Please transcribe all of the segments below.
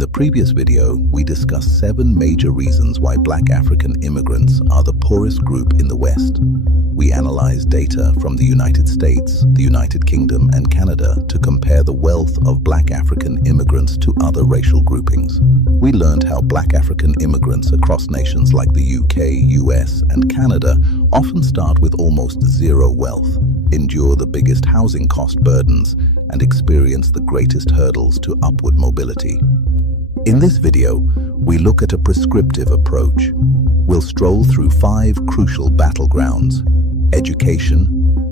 the previous video, we discussed 7 major reasons why Black African immigrants are the poorest group in the West. We analyzed data from the United States, the United Kingdom, and Canada to compare the wealth of Black African immigrants to other racial groupings. We learned how Black African immigrants across nations like the UK, US, and Canada often start with almost zero wealth, endure the biggest housing cost burdens, and experience the greatest hurdles to upward mobility. In this video, we look at a prescriptive approach. We'll stroll through 5 crucial battlegrounds: education,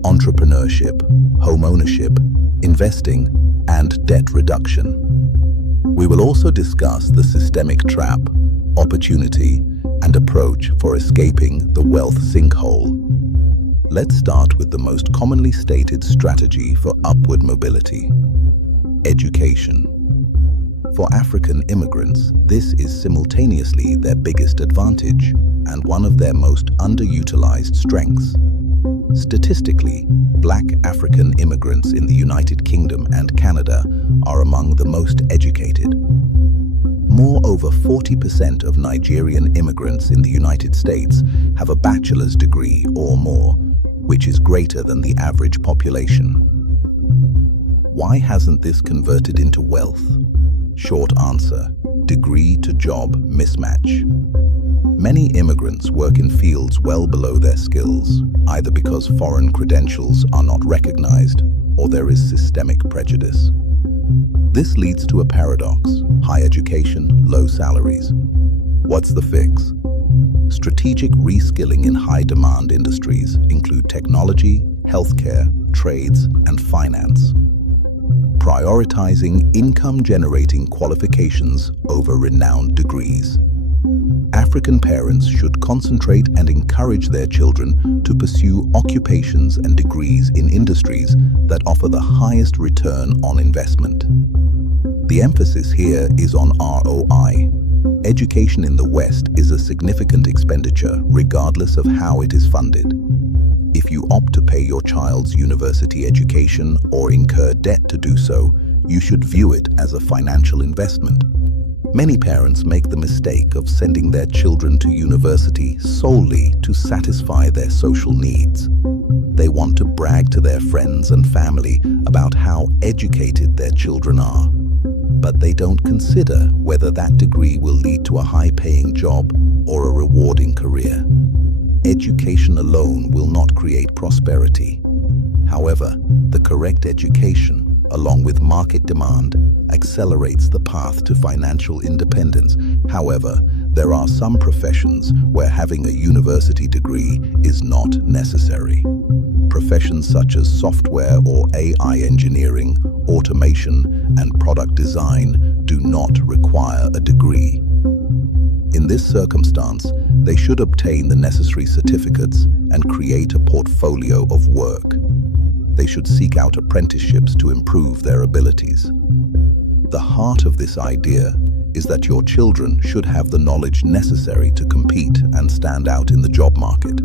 entrepreneurship, homeownership, investing, and debt reduction. We will also discuss the systemic trap, opportunity, and approach for escaping the wealth sinkhole. Let's start with the most commonly stated strategy for upward mobility: education. For African immigrants, this is simultaneously their biggest advantage and one of their most underutilized strengths. Statistically, Black African immigrants in the United Kingdom and Canada are among the most educated. Moreover, 40% of Nigerian immigrants in the United States have a bachelor's degree or more, which is greater than the average population. Why hasn't this converted into wealth? Short answer: degree to job mismatch. Many immigrants work in fields well below their skills, either because foreign credentials are not recognized or there is systemic prejudice. This leads to a paradox: high education, low salaries. What's the fix? Strategic reskilling in high-demand industries include technology, healthcare, trades, and finance. Prioritizing income-generating qualifications over renowned degrees. African parents should concentrate and encourage their children to pursue occupations and degrees in industries that offer the highest return on investment. The emphasis here is on ROI. Education in the West is a significant expenditure, regardless of how it is funded. If you opt to pay your child's university education or incur debt to do so, you should view it as a financial investment. Many parents make the mistake of sending their children to university solely to satisfy their social needs. They want to brag to their friends and family about how educated their children are, but they don't consider whether that degree will lead to a high-paying job or a rewarding career. Education alone will not create prosperity. However, the correct education, along with market demand, accelerates the path to financial independence. However, there are some professions where having a university degree is not necessary. Professions such as software or AI engineering, automation, and product design do not require a degree. In this circumstance, they should obtain the necessary certificates and create a portfolio of work. They should seek out apprenticeships to improve their abilities. The heart of this idea is that your children should have the knowledge necessary to compete and stand out in the job market.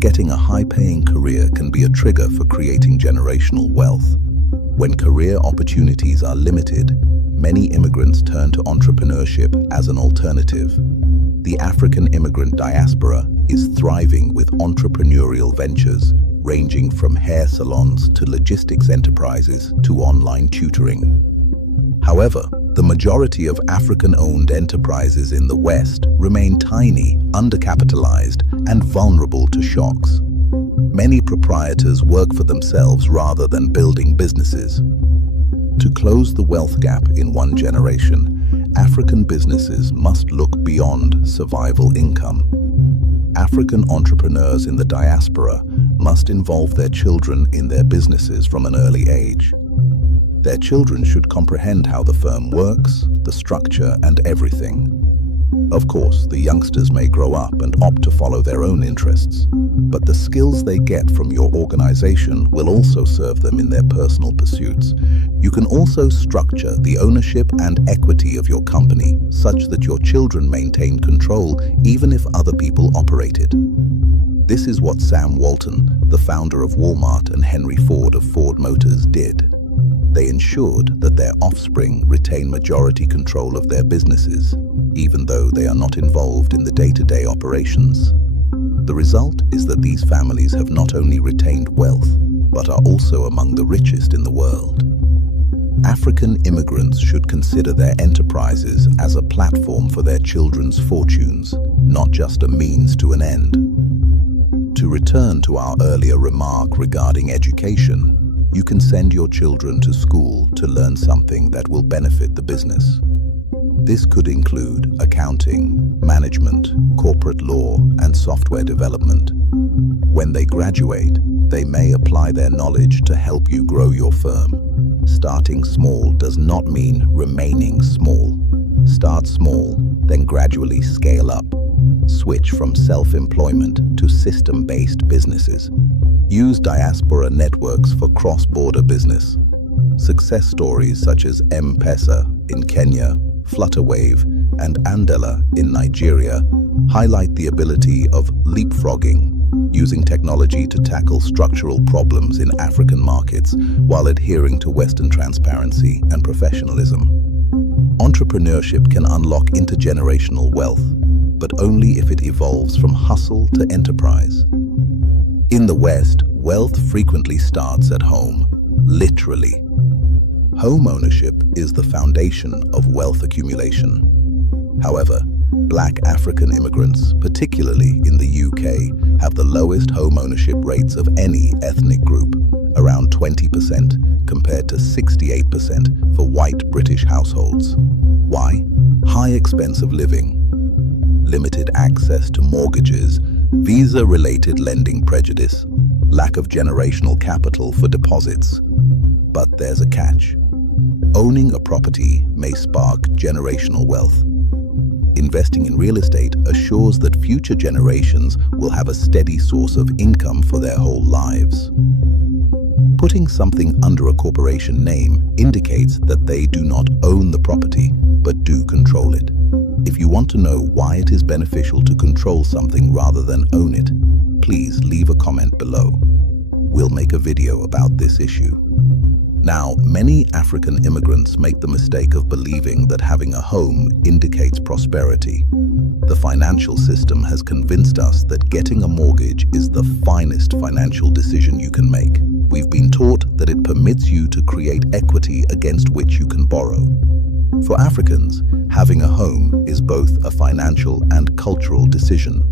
Getting a high-paying career can be a trigger for creating generational wealth. When career opportunities are limited, many immigrants turn to entrepreneurship as an alternative. The African immigrant diaspora is thriving with entrepreneurial ventures, ranging from hair salons to logistics enterprises to online tutoring. However, the majority of African-owned enterprises in the West remain tiny, undercapitalized, and vulnerable to shocks. Many proprietors work for themselves rather than building businesses. To close the wealth gap in one generation, African businesses must look beyond survival income. African entrepreneurs in the diaspora must involve their children in their businesses from an early age. Their children should comprehend how the firm works, the structure, and everything. Of course, the youngsters may grow up and opt to follow their own interests, but the skills they get from your organization will also serve them in their personal pursuits. You can also structure the ownership and equity of your company such that your children maintain control even if other people operate it. This is what Sam Walton, the founder of Walmart, and Henry Ford of Ford Motors did. They ensured that their offspring retain majority control of their businesses, even though they are not involved in the day-to-day operations. The result is that these families have not only retained wealth, but are also among the richest in the world. African immigrants should consider their enterprises as a platform for their children's fortunes, not just a means to an end. To return to our earlier remark regarding education, you can send your children to school to learn something that will benefit the business. This could include accounting, management, corporate law, and software development. When they graduate, they may apply their knowledge to help you grow your firm. Starting small does not mean remaining small. Start small, then gradually scale up. Switch from self-employment to system-based businesses. Use diaspora networks for cross-border business. Success stories such as M-Pesa in Kenya, Flutterwave, and Andela in Nigeria highlight the ability of leapfrogging, using technology to tackle structural problems in African markets while adhering to Western transparency and professionalism. Entrepreneurship can unlock intergenerational wealth, but only if it evolves from hustle to enterprise. In the West, wealth frequently starts at home, literally. Homeownership is the foundation of wealth accumulation. However, Black African immigrants, particularly in the UK, have the lowest homeownership rates of any ethnic group, around 20% compared to 68% for white British households. Why? High expense of living, limited access to mortgages, visa-related lending prejudice, lack of generational capital for deposits. But there's a catch. Owning a property may spark generational wealth. Investing in real estate assures that future generations will have a steady source of income for their whole lives. Putting something under a corporation name indicates that they do not own the property, but do control it. If you want to know why it is beneficial to control something rather than own it, please leave a comment below. We'll make a video about this issue. Now, many African immigrants make the mistake of believing that having a home indicates prosperity. The financial system has convinced us that getting a mortgage is the finest financial decision you can make. We've been taught that it permits you to create equity against which you can borrow. For Africans, having a home is both a financial and cultural decision.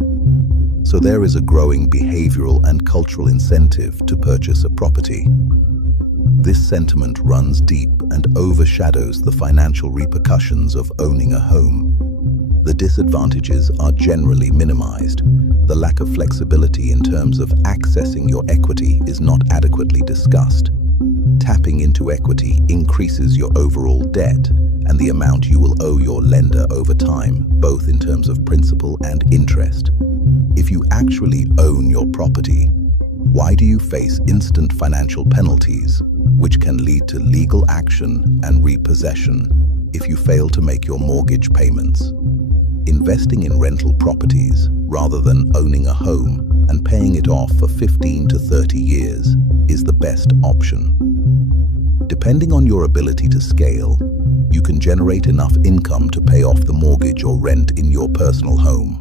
So there is a growing behavioral and cultural incentive to purchase a property. This sentiment runs deep and overshadows the financial repercussions of owning a home. The disadvantages are generally minimized. The lack of flexibility in terms of accessing your equity is not adequately discussed. Tapping into equity increases your overall debt and the amount you will owe your lender over time, both in terms of principal and interest. If you actually own your property, why do you face instant financial penalties, which can lead to legal action and repossession if you fail to make your mortgage payments? Investing in rental properties rather than owning a home and paying it off for 15 to 30 years is the best option. Depending on your ability to scale, you can generate enough income to pay off the mortgage or rent in your personal home.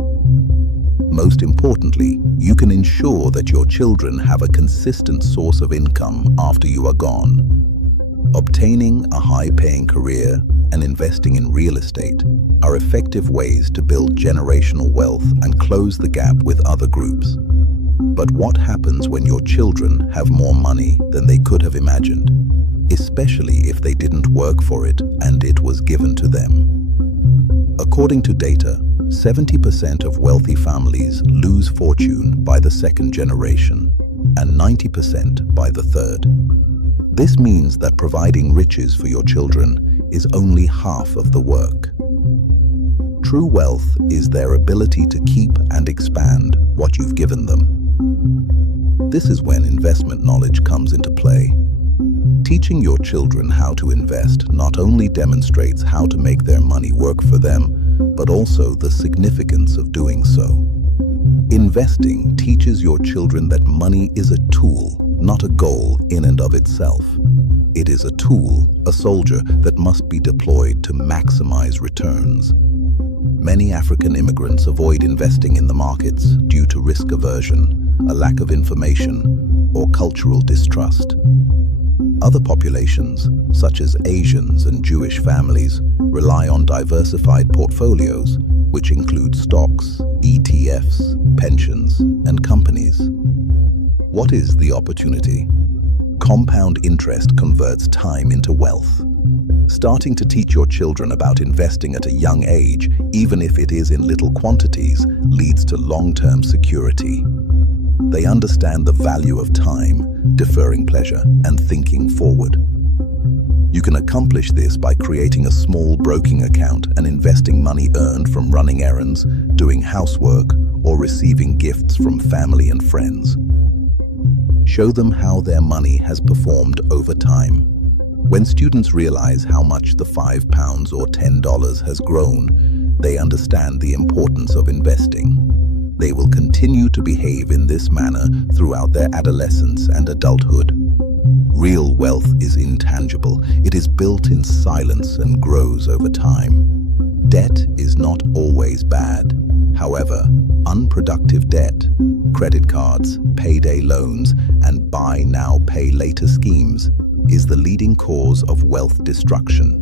Most importantly, you can ensure that your children have a consistent source of income after you are gone. Obtaining a high-paying career and investing in real estate are effective ways to build generational wealth and close the gap with other groups. But what happens when your children have more money than they could have imagined, especially if they didn't work for it and it was given to them? According to data, 70% of wealthy families lose fortune by the second generation and 90% by the third. This means that providing riches for your children is only half of the work. True wealth is their ability to keep and expand what you've given them. This is when investment knowledge comes into play. Teaching your children how to invest not only demonstrates how to make their money work for them, but also the significance of doing so. Investing teaches your children that money is a tool, not a goal in and of itself. It is a tool, a soldier that must be deployed to maximize returns. Many African immigrants avoid investing in the markets due to risk aversion, a lack of information, or cultural distrust. Other populations, such as Asians and Jewish families, rely on diversified portfolios, which include stocks, ETFs, pensions, and companies. What is the opportunity? Compound interest converts time into wealth. Starting to teach your children about investing at a young age, even if it is in little quantities, leads to long-term security. They understand the value of time, deferring pleasure, and thinking forward. You can accomplish this by creating a small broking account and investing money earned from running errands, doing housework, or receiving gifts from family and friends. Show them how their money has performed over time. When students realize how much the £5 or $10 has grown, they understand the importance of investing. They will continue to behave in this manner throughout their adolescence and adulthood. Real wealth is intangible. It is built in silence and grows over time. Debt is not always bad. However, unproductive debt, credit cards, payday loans, and buy now, pay later schemes is the leading cause of wealth destruction.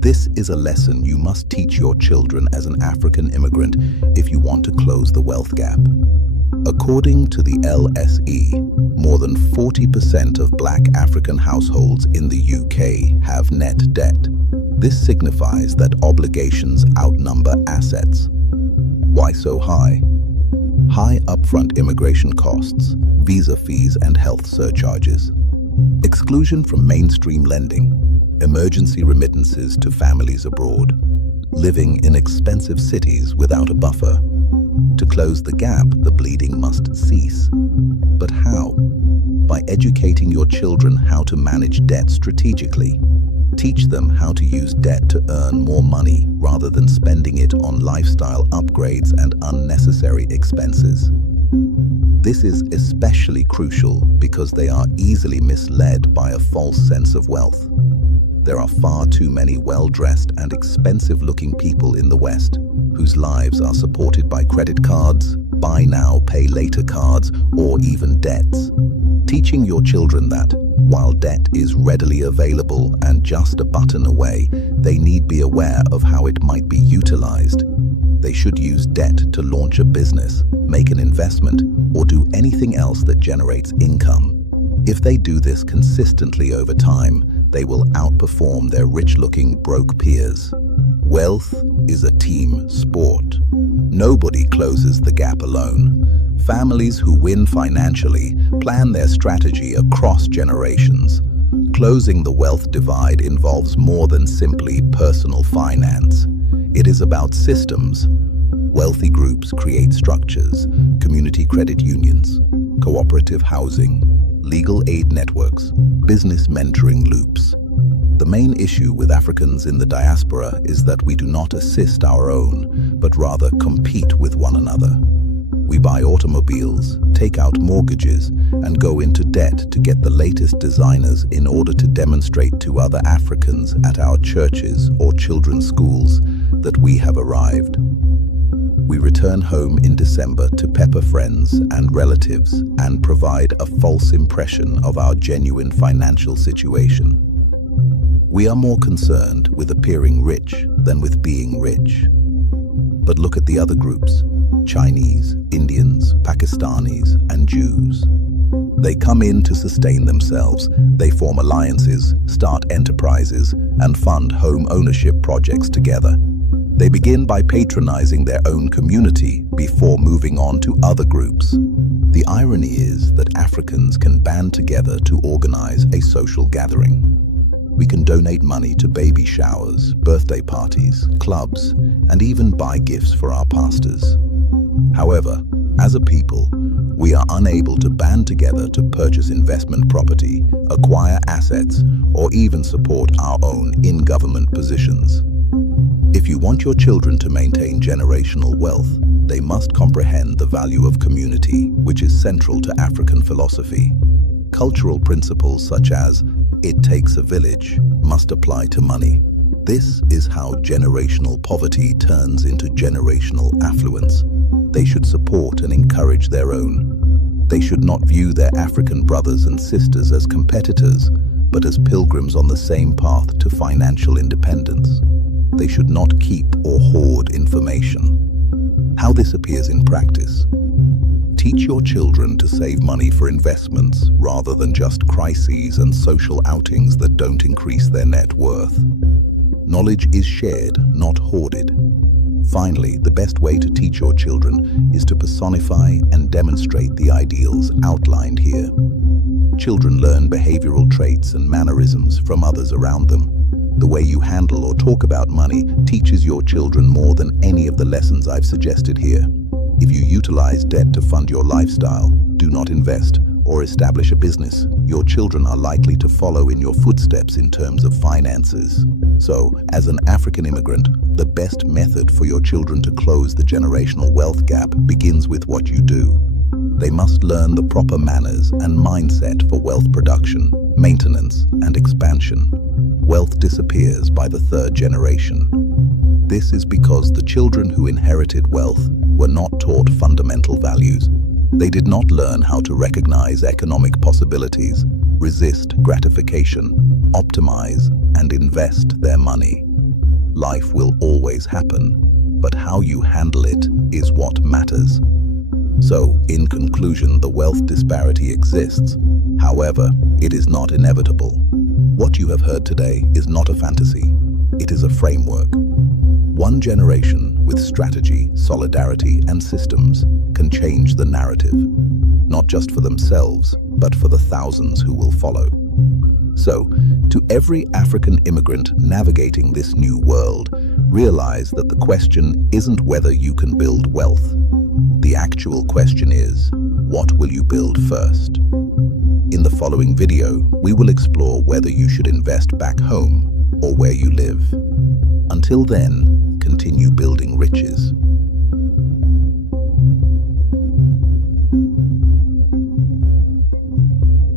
This is a lesson you must teach your children as an African immigrant if you want to close the wealth gap. According to the LSE, more than 40% of Black African households in the UK have net debt. This signifies that obligations outnumber assets. Why so high? High upfront immigration costs, visa fees and health surcharges, exclusion from mainstream lending, emergency remittances to families abroad, living in expensive cities without a buffer. To close the gap, the bleeding must cease. But how? By educating your children how to manage debt strategically. Teach them how to use debt to earn more money rather than spending it on lifestyle upgrades and unnecessary expenses. This is especially crucial because they are easily misled by a false sense of wealth. There are far too many well-dressed and expensive-looking people in the West whose lives are supported by credit cards, buy now, pay later cards, or even debts. Teaching your children that, while debt is readily available and just a button away, they need be aware of how it might be utilized. They should use debt to launch a business, make an investment, or do anything else that generates income. If they do this consistently over time, they will outperform their rich-looking broke peers. Wealth is a team sport. Nobody closes the gap alone. Families who win financially plan their strategy across generations. Closing the wealth divide involves more than simply personal finance. It is about systems. Wealthy groups create structures, community credit unions, cooperative housing, legal aid networks, business mentoring loops. The main issue with Africans in the diaspora is that we do not assist our own, but rather compete with one another. We buy automobiles, take out mortgages, and go into debt to get the latest designers in order to demonstrate to other Africans at our churches or children's schools that we have arrived. We return home in December to pepper friends and relatives and provide a false impression of our genuine financial situation. We are more concerned with appearing rich than with being rich. But look at the other groups: Chinese, Indians, Pakistanis, and Jews. They come in to sustain themselves. They form alliances, start enterprises, and fund home ownership projects together. They begin by patronizing their own community before moving on to other groups. The irony is that Africans can band together to organize a social gathering. We can donate money to baby showers, birthday parties, clubs, and even buy gifts for our pastors. However, as a people, we are unable to band together to purchase investment property, acquire assets, or even support our own in-government positions. If you want your children to maintain generational wealth, they must comprehend the value of community, which is central to African philosophy. Cultural principles such as "It takes a village" must apply to money. This is how generational poverty turns into generational affluence. They should support and encourage their own. They should not view their African brothers and sisters as competitors, but as pilgrims on the same path to financial independence. They should not keep or hoard information. How this appears in practice. Teach your children to save money for investments rather than just crises and social outings that don't increase their net worth. Knowledge is shared, not hoarded. Finally, the best way to teach your children is to personify and demonstrate the ideals outlined here. Children learn behavioral traits and mannerisms from others around them. The way you handle or talk about money teaches your children more than any of the lessons I've suggested here. If you utilize debt to fund your lifestyle, do not invest, or establish a business, your children are likely to follow in your footsteps in terms of finances. So, as an African immigrant, the best method for your children to close the generational wealth gap begins with what you do. They must learn the proper manners and mindset for wealth production, maintenance, and expansion. Wealth disappears by the third generation. This is because the children who inherited wealth were not taught fundamental values. They did not learn how to recognize economic possibilities, resist gratification, optimize, and invest their money. Life will always happen, but how you handle it is what matters. So, in conclusion, the wealth disparity exists. However, it is not inevitable. What you have heard today is not a fantasy. It is a framework. One generation with strategy, solidarity, and systems can change the narrative, not just for themselves, but for the thousands who will follow. So, to every African immigrant navigating this new world, realize that the question isn't whether you can build wealth. The actual question is, what will you build first? In the following video, we will explore whether you should invest back home or where you live. Until then, continue building riches.